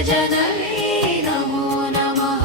विश्वजननी नमो नमः।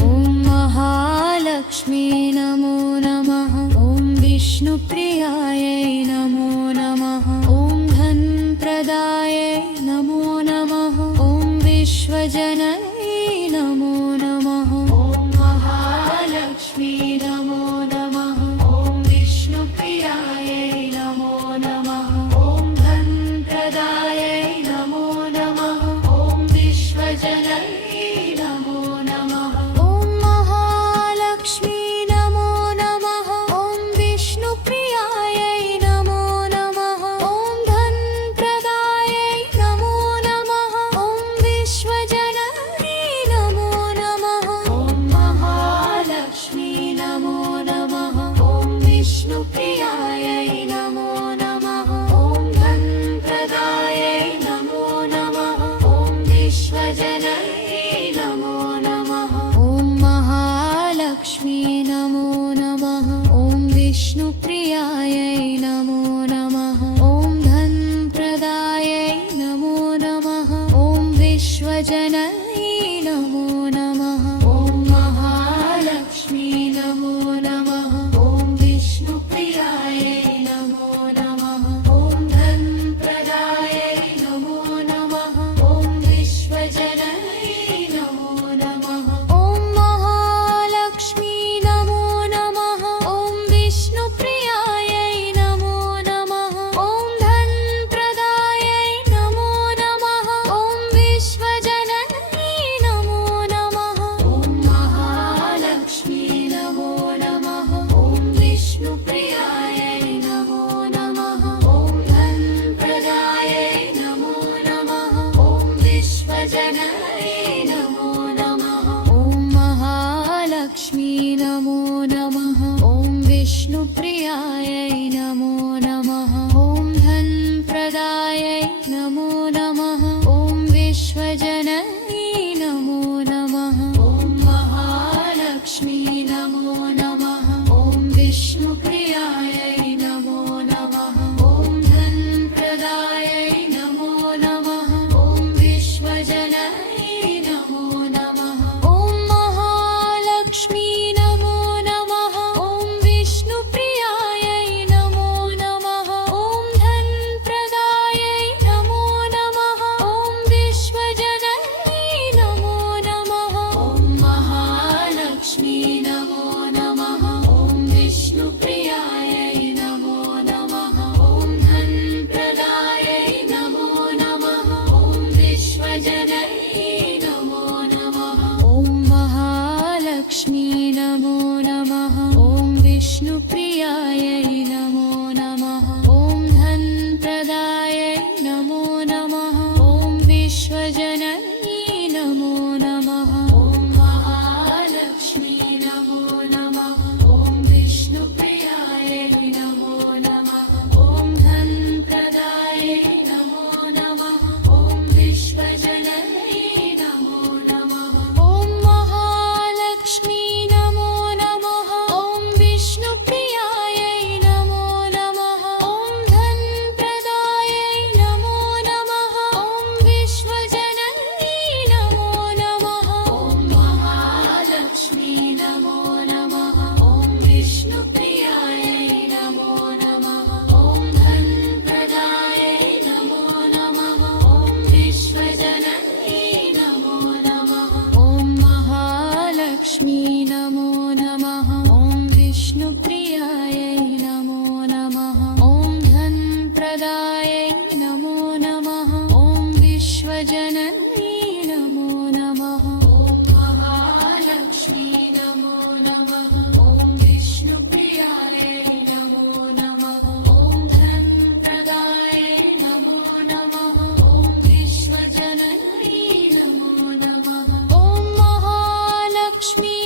ॐ महालक्ष्मी नमो नमः। ॐ विष्णुप्रियायै नमो नमः। ॐ धनप्रदायै नमो नमः। ॐ विश्वजननी नमो नमः। ॐ महालक्ष्मी नमो नमः। ॐ विष्णुप्रियायै नमो नमः। ॐ धनप्रदायै नमो नमः। ॐ विश्वजननी नमो नमः। ॐ महालक्ष्मी नमो नमः। ॐ विष्णुप्रियायै नमो नमः। ॐ धनप्रदायै नमो नमः। ॐ विश्वजननी नमो नमः। ॐ महालक्ष्मी नमो नमः। ॐ विष्णुप्रियायै नमो नमः। ॐ धनप्रदायै नमो नमः। ॐ विश्वजननी नमो नमः। ॐ महालक्ष्मी नमो नमः। ॐ विष्णुप्रियायै नमो नमः। ॐ धनप्रदायै नमो नमः। ॐ विश्वजननी नमो नमः। ॐ महालक्ष्मी नमो नमः। ॐ विष्णुप्रियायै नमो नमः। ॐ धनप्रदायै नमो नमः। ॐ विश्वजननी नमो नमः। ॐ महालक्ष्मी नमो नमः। ॐ विष्णुप्रियायै नमो नमः। ॐ धनप्रदायै नमो नमः। ॐ विश्वजननी नमो नमः। ॐ महालक्ष्मी नमो नमः। ॐ विष्णुप्रियायै नमो नमः। ॐ धनप्रदायै नमो नमः। ॐ विश्वजननी नमो नमः। ॐ महालक्ष्मी नमो नमः। ॐ विष्णुप्रियायै नमो नमः। ॐ धनप्रदायै नमो नमः। ॐ विश्वजननी नमो नमः। ॐ महालक्ष्मी नमो नमः। ॐ विष्णुप्रियायै नमो नमः। ॐ धनप्रदायै नमो नमः। ॐ विश्वजननी नमो नमः। ॐ महालक्ष्मी नमो नमः। ॐ विष्णुप्रियायै नमो नमः। ॐ धनप्रदायै नमो नमः। ॐ विश्वजननी नमो नमः। ॐ महालक्ष्मी नमो नमः। ॐ विष्णुप्रियायै नमो नमः। ॐ धनप्रदायै नमो नमः। ॐ विश्वजननी नमो नमः। ॐ महालक्ष्मी नमो नमः। ॐ विष्णुप्रियायै नमो नमः। ॐ धनप्रदायै नमो नमः। ॐ विश्वजननी नमो नमः। ॐ महालक्ष्मी नमो नमः। ॐ विष्णुप्रियायै नमो नमः। ॐ धनप्रदायै नमो नमः। ॐ विश्वजननी नमो नमः। ॐ महालक्ष्मी नमो नमः। ॐ विष्णुप्रियायै नमो नमः। ॐ धनप्रदायै नमो नमः। ॐ विश्वजननी नमो नमः। ॐ महालक्ष्मी नमो नमः। ॐ विष्णुप्रियायै नमो नमः। ॐ धनप्रदायै नमो नमः। ॐ विश्वजननी नमो नमः। ॐ महालक्ष्मी नमो नमः। ॐ विष्णुप्रियायै नमो नमः। ॐ धनप्रदायै नमो नमः। ॐ विश्वजननी नमो नमः। ॐ महालक्ष्मी नमो नमः। ॐ विष्णुप्रियायै नमो नमः। ॐ धनप्रदायै नमो नमः। ॐ विश्वजननी नमो नमः। ॐ महालक्ष्मी